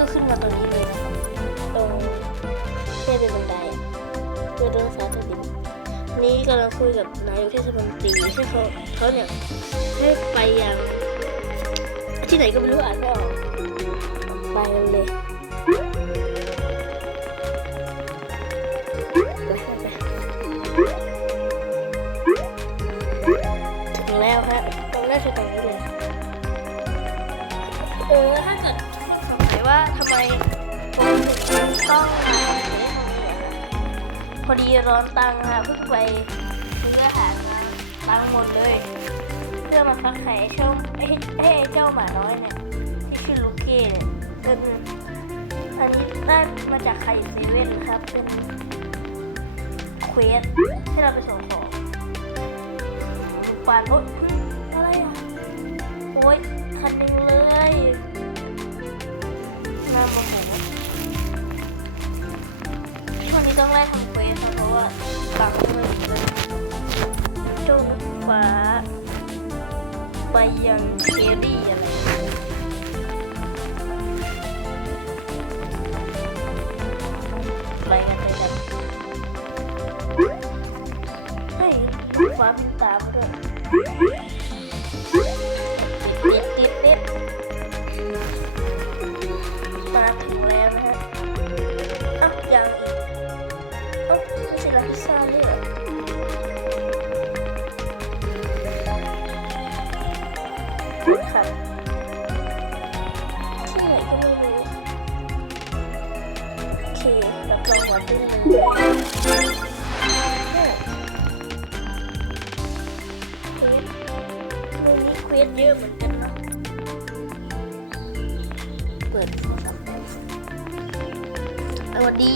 ก็ขึ้นมาตรงนี้เลยนะครับตรงเส้เป็นบันไดเพื่อเดินสายต้ดินนี่กำลังคุยกับนายกเทศมนตรีให้เขาเขาเนี่ยให้ไปยังที่ไหนก็ไม่รู้อ่านไม่ออกไปกันเลยถึงแล้วฮะตรงแรกคือตรงนี้เลยเออถ้าเกิด ต้องพอดีร้อนตังค่ะเพิ่งไปซื้ออาหารมาตังหมดเลยเพื่อมาฟักไข่เจ้าให้เจ้าหมาน้อยเนี่ยที่ชื่อลูกี้เนี่ยเป็นอันนี้ได้มาจากไข่เซเว่นครับเป็นเควสที่เราไปส่งของลูกปานโอ๊ยอะไรอะโอ๊ยคันหนึงเลยน่าโมโห ต้องไล่ทำเควสเพราะว่าบังมือเลยเจ้าลูกฟ้าไปยังเครี่อะไรไปกันเลยกันเฮ้ยฟ้าบินตามมาด้วย เหมือนกันเนาะเปิดโทรศัพท์สวัสดี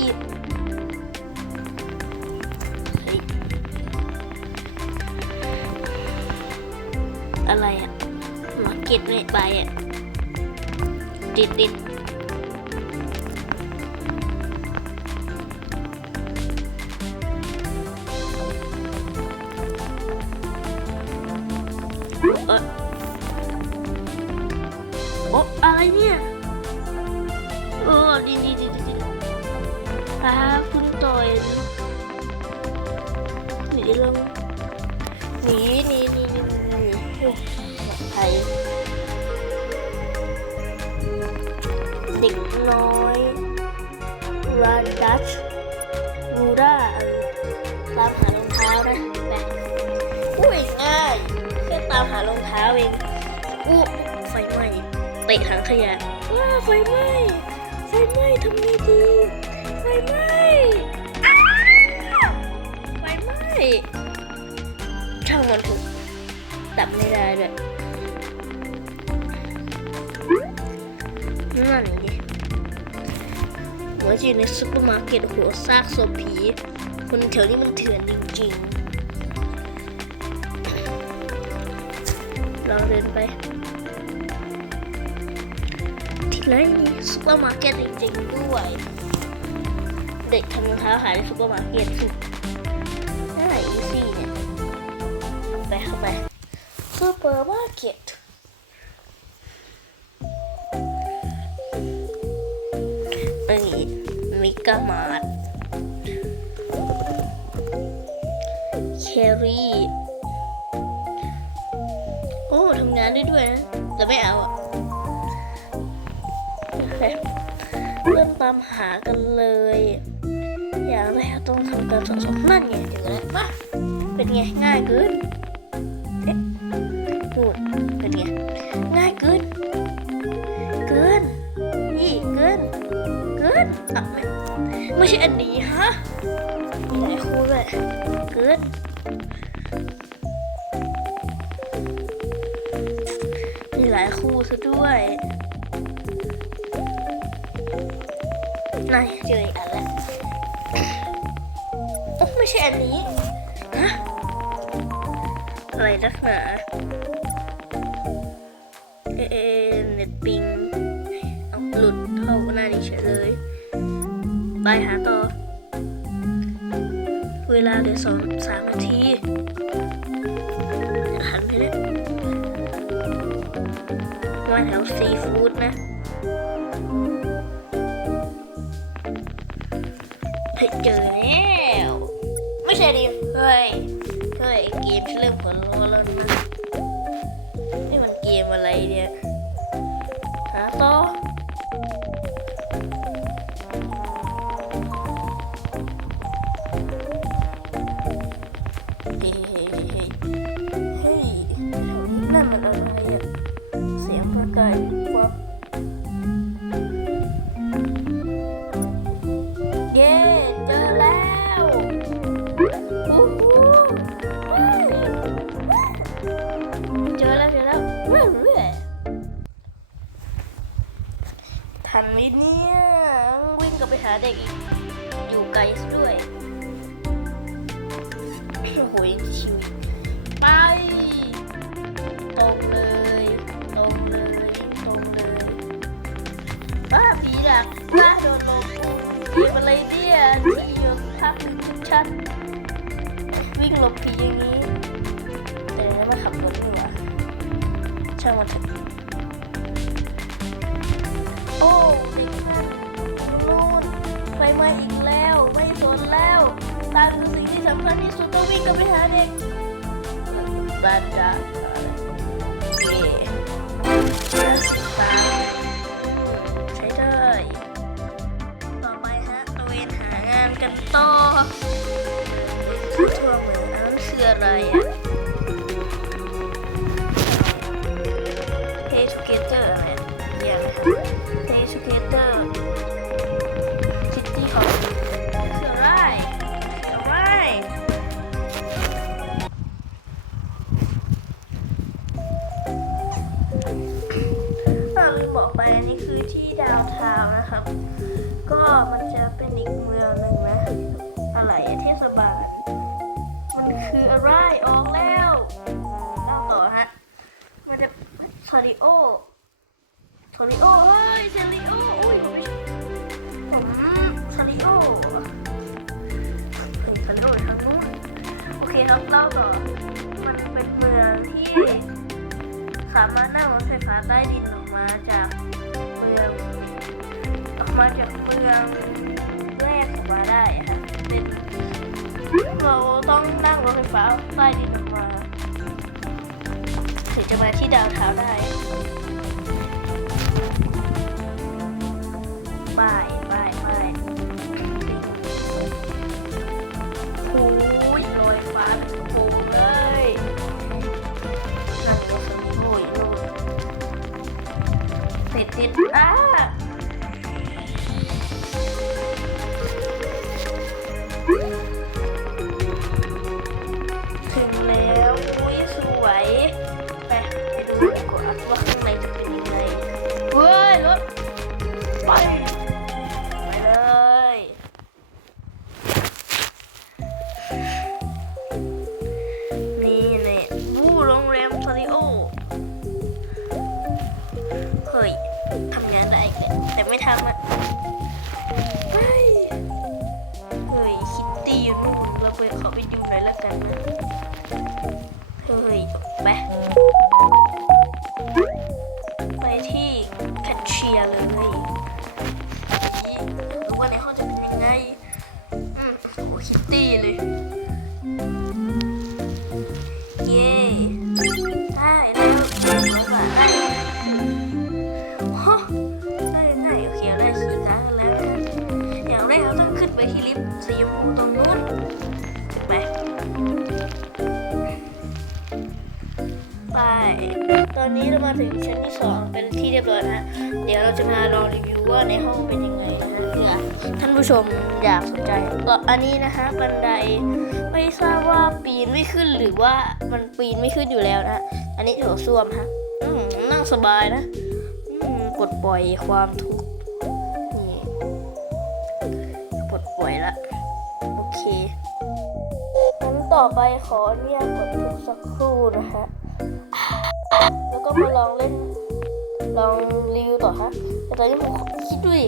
อะไรอะมาเก็ตไม่ไปอะติดติด อ่าคุณต่อยหนีลงหนีหนีหนีหนีหนีโอ้ปลอดภัยเด็กน้อยราดัชรูราตามหารองเท้านะไปอุ้ยง่ายแค่ตามหารองเท้าเองอู้ไฟไหม้เตะถังขยะว้าไฟไหม้ไฟไหม้ทำไงดี ฟไหม้อ้าวไฟไหม้ช่างมันถอะดับไม่ได้ด้วยนั่นดิเหมือนอยู่ในซุปเปอร์มาร์เก็ตหัวซากศพผี คนแถวนี้มันเถื่อนจริงๆ เราเดินไปที่ไหนนี่ซุปเปอร์มาร์เก็ตจริงๆด้วย เด็กทำรองเท้าขายในซุปเปอร์มาร์เก็ตคือน่าอีซี่เนี่ยไปเข้าไปซุปเปอร์มาร์เก็ตอันนี้มิกามาร์ทเครี่โอ้ทำงานได้ด้วยนะแต่ไม่เอาอะเริ่มตามหากันเลย อย่างแรกต้องทำการสะสมนั่นไงเจอแล้วปะเป็นไงง่ายเกินเอ๊ะดูดเป็นไงง่ายเกินเกินนี่เกินเกินอะไม่ไม่ใช่อันนี้ฮะมีหลายคู่เลยเกินมีหลายคู่ซะด้วยนายเจออีกอันแล้ว ไม่ใช่อันนี้ฮะอะไรนักหนาเอเอเน็ตปิงเอาหลุดเข้าหน้านี้เฉยเลยไปหาต่อ เวลาเดี๋ยสองสามนาทีหันไปเลยมาแถวซีฟู้ดนะเจอแน่ ใช่ดิเฮ้ย เฮ้ยเกมฉันเริ่มหัวร้อนแล้วนะนี่มันเกมอะไรเนี่ย ผีดักบ้าโดนลงผีอะไรเนี่ยที่โยนภาพทุกชัดวิ่งหลบผีอย่างนี้ แต่เดี๋ยวนี้มาขับรถดีกว่าช่างมันเถอะโอ้เด็กนั่นนู่นไปมาอีกแล้ว ไม่สนแล้วตามคือสิ่งที่สำคัญที่สุดต้องวิ่งกลับไปหาเด็กบ้านจ้า นั้น ซาริโอซาริโอเฮ้ยซาริโออุ้ยผมไม่ใช่ผมซาริโอเฮ้ยซาริโอยู่ทางนู้นโอเคครับเล่าต่อมันเป็นเมืองที่สามารถนั่งรถไฟฟ้าใต้ดินออกมาจากเมืองออกมาจากเมืองแรกออกมาได้อะฮะเป็นเราต้องนั่งรถไฟฟ้าใต้ดิน ถึงจะมาที่ดาวเท้าได้บายำงานได้แต่ไม่ทำอะเฮ้ยเฮ้ยคิตตี้อยู่นู่นเราไปขอไปดูหน่อยและกันนะเฮ้ยไปไปที่แคชเชียร์เลยนี่รู้ว่าในห้องจะเป็นยังไงอืมโอ้คิตตี้เลย ไป ตอนนี้เรามาถึงชั้นที่สองเป็นที่เรียบร้อยนะฮะเดี๋ยวเราจะมาลองรีวิวว่าในห้องเป็นยังไงนะเผื่อท่านผู้ชมอยากสนใจก็อันนี้นะฮะบันไดไม่ทราบว่าปีนไม่ขึ้นหรือว่ามันปีนไม่ขึ้นอยู่แล้วนะฮะอันนี้โถส้วมฮะนั่งสบายนะปลดปล่อยความทุกข์นี่ปลดปล่อยละโอเคงั้นต่อไปขออนุญาตกดทุกสักครู่นะฮะ แล้วก็มาลองเล่น ลองรีวิวต่อฮะแต่ตอนนี้ผมคิดดูดิ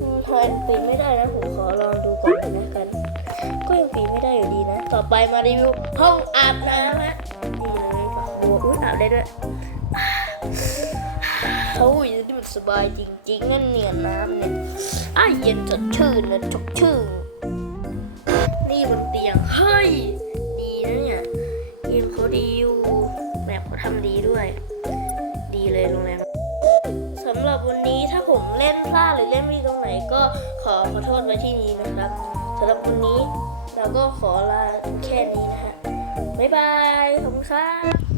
อืมทำไมปีนไม่ได้นะผมขอลองดูก่อนนะกัน ก็ยังปีนไม่ได้อยู่ดีนะ ต่อไปมารีวิวห้องอาบน้ำฮะนี่เลยฝักบัวอุ้ยอาบได้ด้วยโอ้ยนี่มันสบายจริงๆนั่นเนี่ยน้ำเนี่ยอ้ายเย็นสดชื่นนะสดชื่นนี่บนเตียงเฮ้ยดีนะเนี่ยเกมเขาดีอยู่ แบบเขาทำดีด้วย ดีเลยโรงแรมสำหรับวันนี้ถ้าผมเล่นพลาดหรือเล่นไม่ตรงไหนก็ขอขอโทษไว้ที่นี้นะครับสำหรับวันนี้เราก็ขอลาแค่นี้นะฮะบ๊ายบายขอบคุณครับ